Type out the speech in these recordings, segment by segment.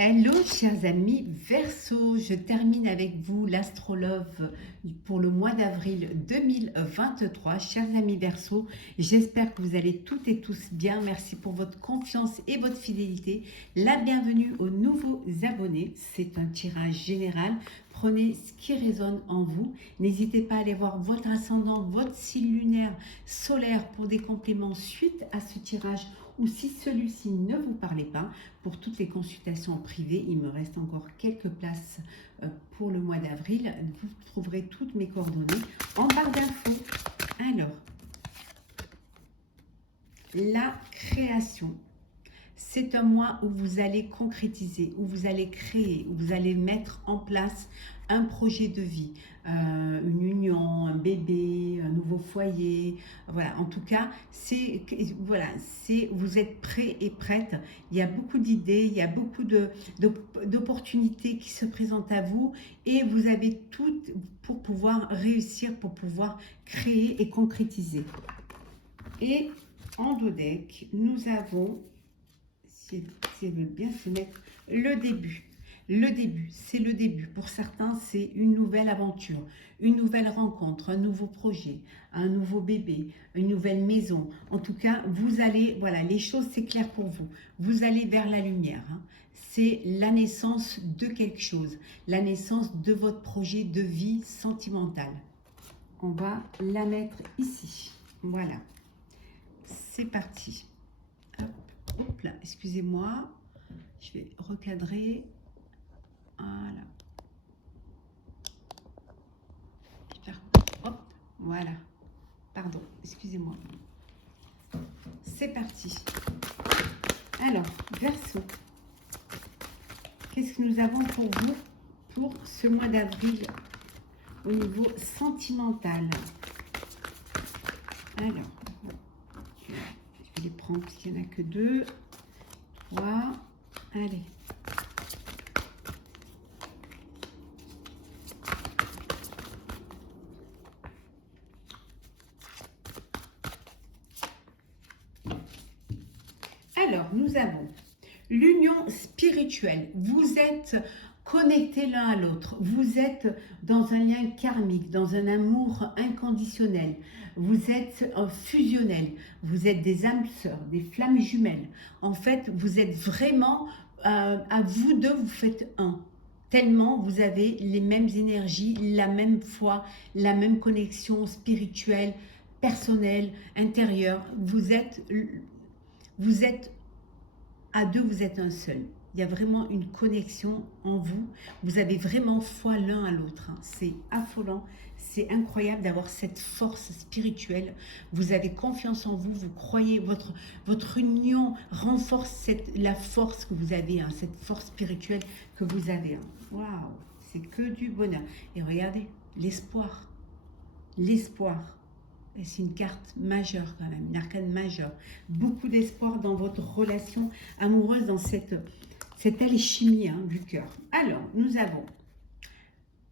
Hello chers amis Verseau, je termine avec vous l'astrologue pour le mois d'avril 2023. Chers amis Verseau, j'espère que vous allez toutes et tous bien. Merci pour votre confiance et votre fidélité. La bienvenue aux nouveaux abonnés. C'est un tirage général. Prenez ce qui résonne en vous. N'hésitez pas à aller voir votre ascendant, votre signe lunaire, solaire pour des compléments suite à ce tirage ou si celui-ci ne vous parlait pas. Pour toutes les consultations en privé, il me reste encore quelques places pour le mois d'avril. Vous trouverez toutes mes coordonnées en barre d'infos. Alors, la création. C'est un mois où vous allez concrétiser, où vous allez créer, où vous allez mettre en place un projet de vie, une union, un bébé, un nouveau foyer. Voilà, en tout cas, vous êtes prêts et prêtes. Il y a beaucoup d'idées, il y a beaucoup d'opportunités qui se présentent à vous et vous avez tout pour pouvoir réussir, pour pouvoir créer et concrétiser. Et en dos deck, nous avons, si elle veut bien se mettre, le début. Le début, c'est le début. Pour certains, c'est une nouvelle aventure, une nouvelle rencontre, un nouveau projet, un nouveau bébé, une nouvelle maison. En tout cas, vous allez, voilà, les choses, c'est clair pour vous. Vous allez vers la lumière. Hein. C'est la naissance de quelque chose, la naissance de votre projet de vie sentimentale. On va la mettre ici. Voilà. C'est parti. Hop, hop là, excusez-moi. Je vais recadrer. Voilà. Hop, voilà. Pardon, excusez-moi. C'est parti. Alors, Verseau. Qu'est-ce que nous avons pour vous pour ce mois d'avril au niveau sentimental? Alors, je vais les prendre parce qu'il n'y en a que 2, 3. Allez. Alors, nous avons l'union spirituelle. Vous êtes connectés l'un à l'autre. Vous êtes dans un lien karmique, dans un amour inconditionnel. Vous êtes fusionnel. Vous êtes des âmes sœurs, des flammes jumelles. En fait, vous êtes vraiment, à vous deux, vous faites un. Tellement vous avez les mêmes énergies, la même foi, la même connexion spirituelle, personnelle, intérieure. Vous êtes à deux, vous êtes un seul. Il y a vraiment une connexion en vous. Vous avez vraiment foi l'un à l'autre. Hein. C'est affolant. C'est incroyable d'avoir cette force spirituelle. Vous avez confiance en vous. Vous croyez. Votre union renforce la force que vous avez. Hein, cette force spirituelle que vous avez. Hein. Waouh, c'est que du bonheur. Et regardez, l'espoir. L'espoir. C'est une carte majeure quand même, une arcane majeure. Beaucoup d'espoir dans votre relation amoureuse, dans cette alchimie hein, du cœur. Alors, nous avons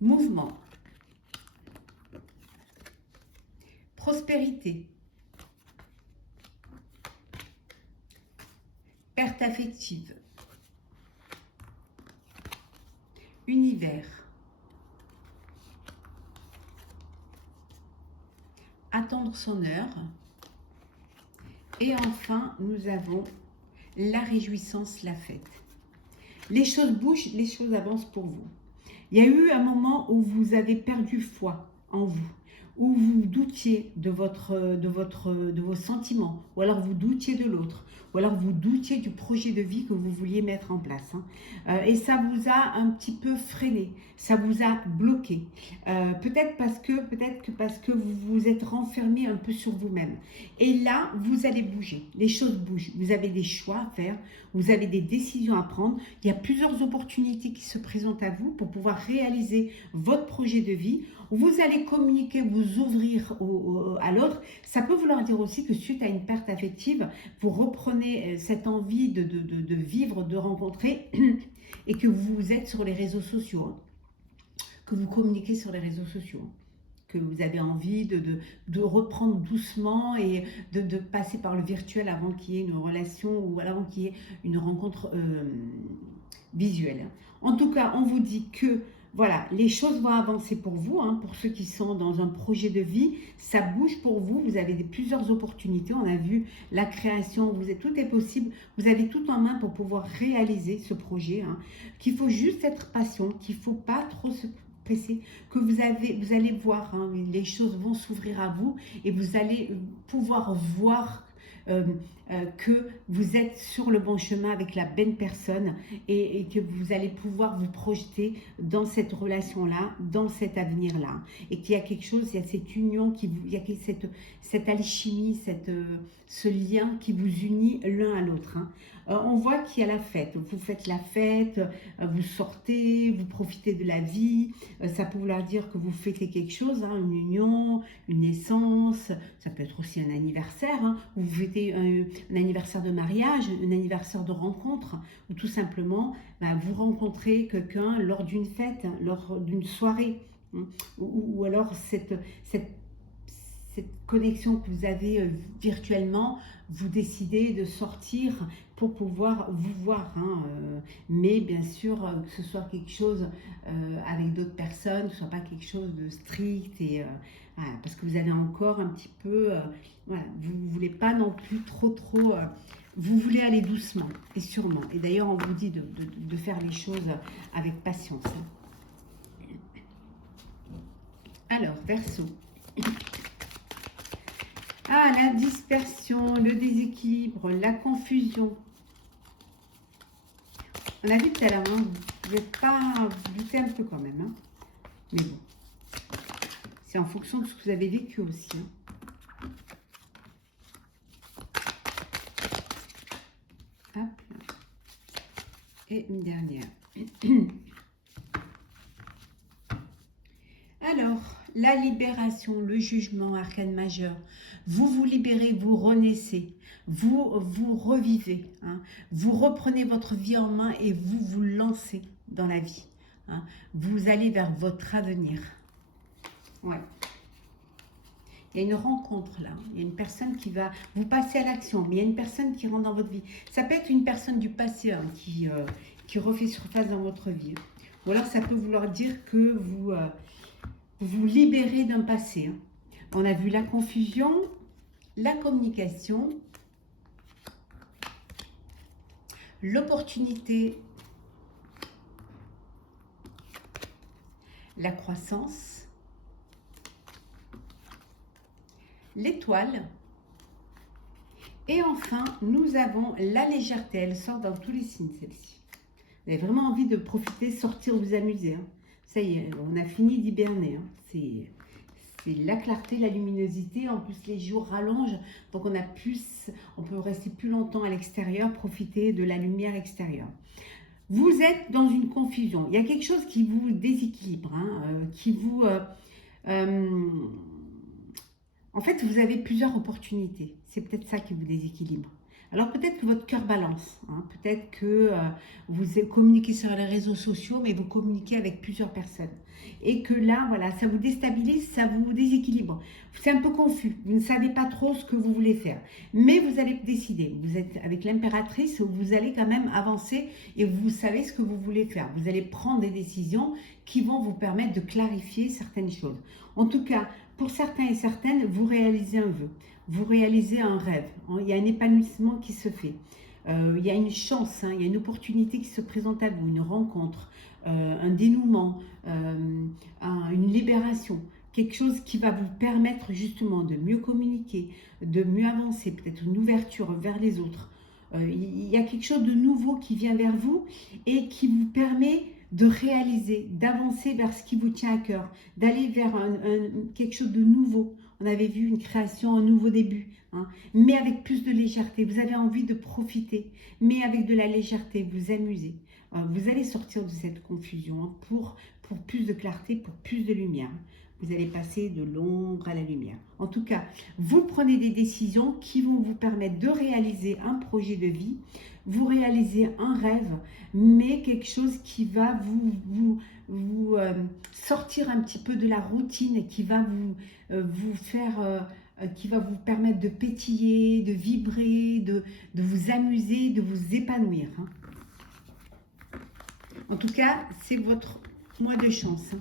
mouvement, prospérité, perte affective, univers, attendre son heure. Et enfin, nous avons la réjouissance, la fête. Les choses bougent, les choses avancent pour vous. Il y a eu un moment où vous avez perdu foi en vous, où vous doutiez de vos sentiments, ou alors vous doutiez de l'autre, ou alors vous doutiez du projet de vie que vous vouliez mettre en place. Hein. Et ça vous a un petit peu freiné, ça vous a bloqué. Peut-être parce que vous vous êtes renfermé un peu sur vous-même. Et là, vous allez bouger, les choses bougent. Vous avez des choix à faire, vous avez des décisions à prendre. Il y a plusieurs opportunités qui se présentent à vous pour pouvoir réaliser votre projet de vie. Vous allez communiquer, vous ouvrir à l'autre. Ça peut vouloir dire aussi que suite à une perte affective, vous reprenez cette envie de vivre, de rencontrer et que vous êtes sur les réseaux sociaux, hein, que vous communiquez sur les réseaux sociaux, hein, que vous avez envie de reprendre doucement et de passer par le virtuel avant qu'il y ait une relation ou avant qu'il y ait une rencontre visuel. En tout cas, on vous dit que voilà, les choses vont avancer pour vous, hein, pour ceux qui sont dans un projet de vie, ça bouge pour vous, vous avez plusieurs opportunités, on a vu la création, tout est possible, vous avez tout en main pour pouvoir réaliser ce projet, hein, qu'il faut juste être patient, qu'il ne faut pas trop se presser, que vous allez voir, hein, les choses vont s'ouvrir à vous et vous allez pouvoir voir euh, que vous êtes sur le bon chemin avec la bonne personne et que vous allez pouvoir vous projeter dans cette relation-là, dans cet avenir-là. Et qu'il y a quelque chose, il y a cette union, il y a cette alchimie, ce lien qui vous unit l'un à l'autre. Hein. On voit qu'il y a la fête. Vous faites la fête, vous sortez, vous profitez de la vie. Ça peut vouloir dire que vous fêtez quelque chose, hein, une union, une naissance. Ça peut être aussi un anniversaire. Hein, où vous fêtez un anniversaire de mariage, un anniversaire de rencontre, ou tout simplement vous rencontrez quelqu'un lors d'une fête, lors d'une soirée, hein, ou alors cette connexion que vous avez virtuellement, vous décidez de sortir pour pouvoir vous voir, hein, mais bien sûr que ce soit quelque chose avec d'autres personnes, que ce soit pas quelque chose de strict et voilà, parce que vous avez encore un petit peu, voilà, vous ne voulez pas non plus trop, vous voulez aller doucement et sûrement. Et d'ailleurs, on vous dit de faire les choses avec patience. Alors, Verseau. Ah, la dispersion, le déséquilibre, la confusion. On a vu tout à l'heure, hein, vous n'êtes pas, vous doutez un peu quand même. Hein, mais bon, c'est en fonction de ce que vous avez vécu aussi. Hein. Hop. Et une dernière. Alors, la libération, le jugement, arcane majeur. Vous vous libérez, vous renaissez, vous revivez. Hein. Vous reprenez votre vie en main et vous vous lancez dans la vie. Hein. Vous allez vers votre avenir. Ouais. Il y a une rencontre là, il y a une personne qui va vous passer à l'action, mais il y a une personne qui rentre dans votre vie. Ça peut être une personne du passé hein, qui refait surface dans votre vie. Ou alors ça peut vouloir dire que vous libérez d'un passé. Hein. On a vu la confusion, la communication, l'opportunité, la croissance, l'étoile. Et enfin, nous avons la légèreté. Elle sort dans tous les signes, celle-ci. Vous avez vraiment envie de profiter, sortir, vous amuser. Hein. Ça y est, on a fini d'hiberner. Hein. C'est la clarté, la luminosité. En plus, les jours rallongent. Donc, on peut rester plus longtemps à l'extérieur, profiter de la lumière extérieure. Vous êtes dans une confusion. Il y a quelque chose qui vous déséquilibre, hein, qui vous... en fait, vous avez plusieurs opportunités. C'est peut-être ça qui vous déséquilibre. Alors peut-être que votre cœur balance. Hein, peut-être que vous communiquez sur les réseaux sociaux, mais vous communiquez avec plusieurs personnes. Et que là, voilà, ça vous déstabilise, ça vous déséquilibre. C'est un peu confus. Vous ne savez pas trop ce que vous voulez faire. Mais vous allez décider. Vous êtes avec l'impératrice, vous allez quand même avancer et vous savez ce que vous voulez faire. Vous allez prendre des décisions qui vont vous permettre de clarifier certaines choses. En tout cas, pour certains et certaines, vous réalisez un vœu, vous réalisez un rêve. Il y a un épanouissement qui se fait. Il y a une chance, hein, il y a une opportunité qui se présente à vous, une rencontre, un dénouement, une libération. Quelque chose qui va vous permettre justement de mieux communiquer, de mieux avancer, peut-être une ouverture vers les autres. Il y a quelque chose de nouveau qui vient vers vous et qui vous permet de réaliser, d'avancer vers ce qui vous tient à cœur, d'aller vers quelque chose de nouveau. On avait vu une création, un nouveau début, hein, mais avec plus de légèreté. Vous avez envie de profiter, mais avec de la légèreté, vous amuser. Vous allez sortir de cette confusion hein, pour plus de clarté, pour plus de lumière. Vous allez passer de l'ombre à la lumière. En tout cas, vous prenez des décisions qui vont vous permettre de réaliser un projet de vie, vous réalisez un rêve, mais quelque chose qui va vous sortir un petit peu de la routine et qui va vous faire, qui va vous permettre de pétiller, de vibrer, de vous amuser, de vous épanouir. Hein. En tout cas, c'est votre mois de chance. Hein.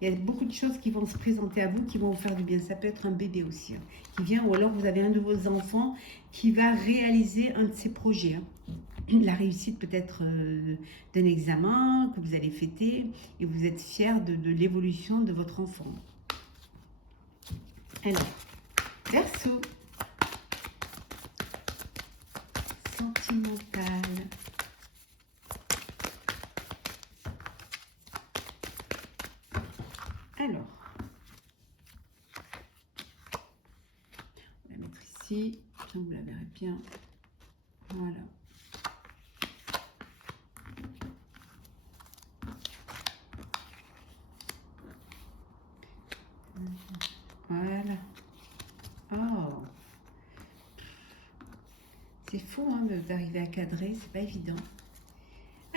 Il y a beaucoup de choses qui vont se présenter à vous, qui vont vous faire du bien. Ça peut être un bébé aussi, hein, qui vient, ou alors vous avez un de vos enfants qui va réaliser un de ses projets. Hein. La réussite peut-être d'un examen que vous allez fêter, et vous êtes fier de l'évolution de votre enfant. Alors, Verseau, sentimental. Alors, on va la mettre ici, comme vous la verrez bien. Voilà. Voilà. Oh, c'est fou hein, d'arriver à cadrer, c'est pas évident.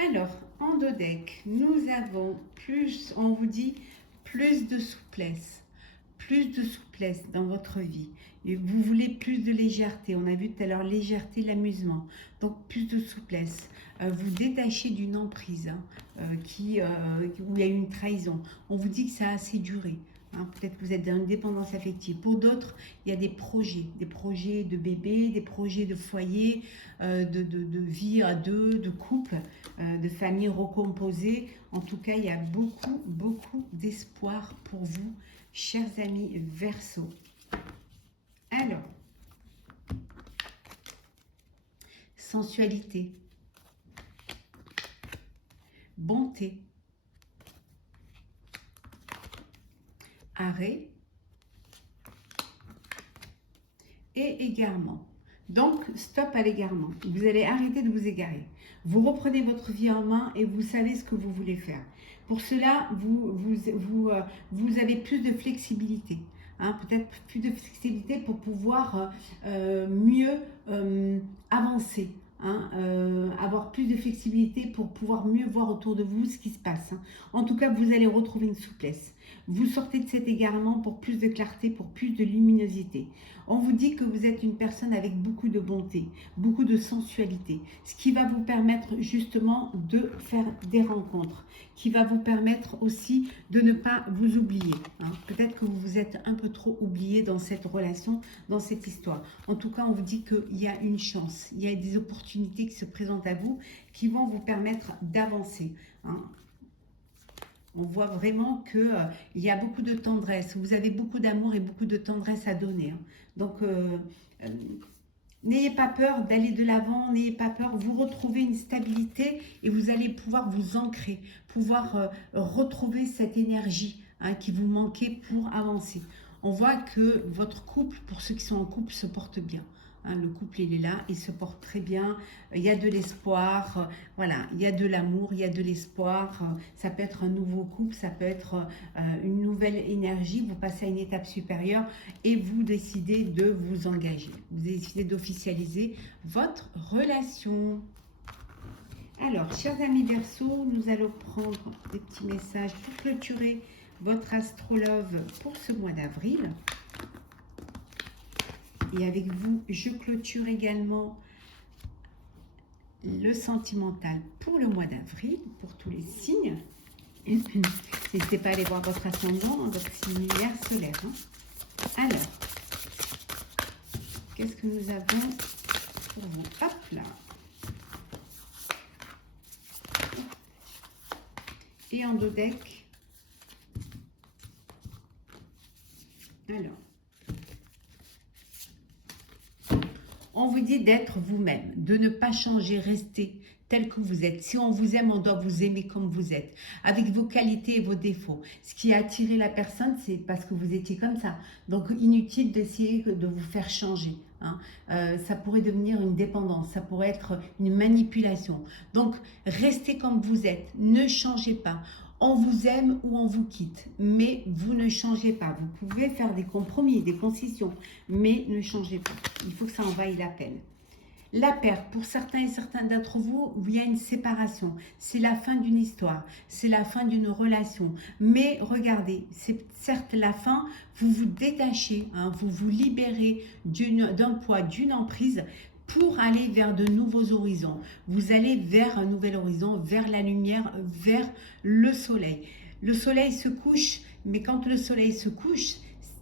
Alors, en dos deck, nous avons plus, on vous dit, plus de souplesse dans votre vie. Et vous voulez plus de légèreté. On a vu tout à l'heure légèreté, l'amusement. Donc, plus de souplesse. Vous détachez d'une emprise hein, où il y a eu une trahison. On vous dit que ça a assez duré. Hein, peut-être que vous êtes dans une dépendance affective. Pour d'autres, il y a des projets de bébé, des projets de foyer, de vie à deux, de couple, de famille recomposée. En tout cas, il y a beaucoup d'espoir pour vous, chers amis Verseau. Alors, sensualité, bonté, arrêt et égarement. Donc, stop à l'égarement. Vous allez arrêter de vous égarer. Vous reprenez votre vie en main et vous savez ce que vous voulez faire. Pour cela, vous avez plus de flexibilité. Hein, peut-être plus de flexibilité pour pouvoir mieux avancer. Hein, avoir plus de flexibilité pour pouvoir mieux voir autour de vous ce qui se passe. Hein. En tout cas, vous allez retrouver une souplesse. Vous sortez de cet égarement pour plus de clarté, pour plus de luminosité. On vous dit que vous êtes une personne avec beaucoup de bonté, beaucoup de sensualité, ce qui va vous permettre justement de faire des rencontres, qui va vous permettre aussi de ne pas vous oublier. Hein. Peut-être que vous vous êtes un peu trop oublié dans cette relation, dans cette histoire. En tout cas, on vous dit qu'il y a une chance, il y a des opportunités qui se présentent à vous, qui vont vous permettre d'avancer. Hein. On voit vraiment qu'il y a beaucoup de tendresse. Vous avez beaucoup d'amour et beaucoup de tendresse à donner. Hein. Donc, n'ayez pas peur d'aller de l'avant, n'ayez pas peur. Vous retrouvez une stabilité et vous allez pouvoir vous ancrer, pouvoir retrouver cette énergie hein, qui vous manquait pour avancer. On voit que votre couple, pour ceux qui sont en couple, se porte bien. Hein, le couple, il est là, il se porte très bien, il y a de l'espoir, voilà, il y a de l'amour, il y a de l'espoir, ça peut être un nouveau couple, ça peut être une nouvelle énergie, vous passez à une étape supérieure et vous décidez de vous engager, vous décidez d'officialiser votre relation. Alors, chers amis Verseau, nous allons prendre des petits messages pour clôturer votre astrolove pour ce mois d'avril. Et avec vous, je clôture également le sentimental pour le mois d'avril, pour tous les signes. N'hésitez pas à aller voir votre ascendant, votre signe lunaire solaire. Hein. Alors, qu'est-ce que nous avons pour vous? Hop là. Et en dos deck. Alors. On vous dit d'être vous-même, de ne pas changer, rester tel que vous êtes. Si on vous aime, on doit vous aimer comme vous êtes, avec vos qualités et vos défauts. Ce qui a attiré la personne, c'est parce que vous étiez comme ça. Donc, inutile d'essayer de vous faire changer. Hein. Ça pourrait devenir une dépendance, ça pourrait être une manipulation. Donc, restez comme vous êtes, ne changez pas. On vous aime ou on vous quitte, mais vous ne changez pas. Vous pouvez faire des compromis, des concessions, mais ne changez pas. Il faut que ça en vaille la peine. La perte, pour certains et certaines d'entre vous, il y a une séparation. C'est la fin d'une histoire, c'est la fin d'une relation. Mais regardez, c'est certes la fin, vous vous détachez, hein, vous vous libérez d'un poids, d'une emprise, pour aller vers de nouveaux horizons. Vous allez vers un nouvel horizon, vers la lumière, vers le soleil. Le soleil se couche, mais quand le soleil se couche,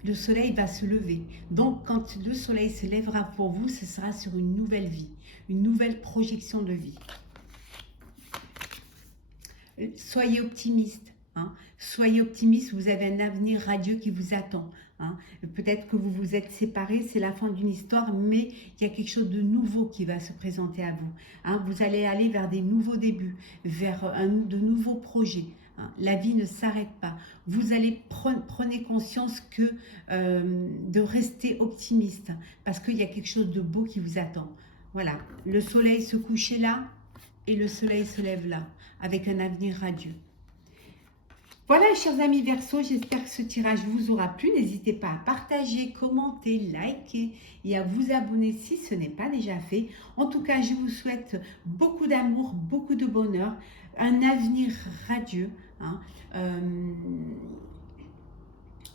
le soleil va se lever. Donc, quand le soleil se lèvera pour vous, ce sera sur une nouvelle vie, une nouvelle projection de vie. Soyez optimiste. Hein. Soyez optimiste, vous avez un avenir radieux qui vous attend. Hein. Peut-être que vous vous êtes séparés, c'est la fin d'une histoire, mais il y a quelque chose de nouveau qui va se présenter à vous. Hein. Vous allez aller vers des nouveaux débuts, vers de nouveaux projets. Hein. La vie ne s'arrête pas. Vous allez prenez conscience que de rester optimiste, parce qu'il y a quelque chose de beau qui vous attend. Voilà, le soleil se couchait là et le soleil se lève là, avec un avenir radieux. Voilà, chers amis Verseau, j'espère que ce tirage vous aura plu. N'hésitez pas à partager, commenter, liker et à vous abonner si ce n'est pas déjà fait. En tout cas, je vous souhaite beaucoup d'amour, beaucoup de bonheur, un avenir radieux. Hein.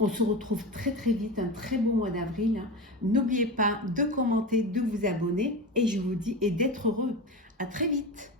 On se retrouve très très vite, un très beau mois d'avril. Hein. N'oubliez pas de commenter, de vous abonner et je vous dis et d'être heureux. À très vite.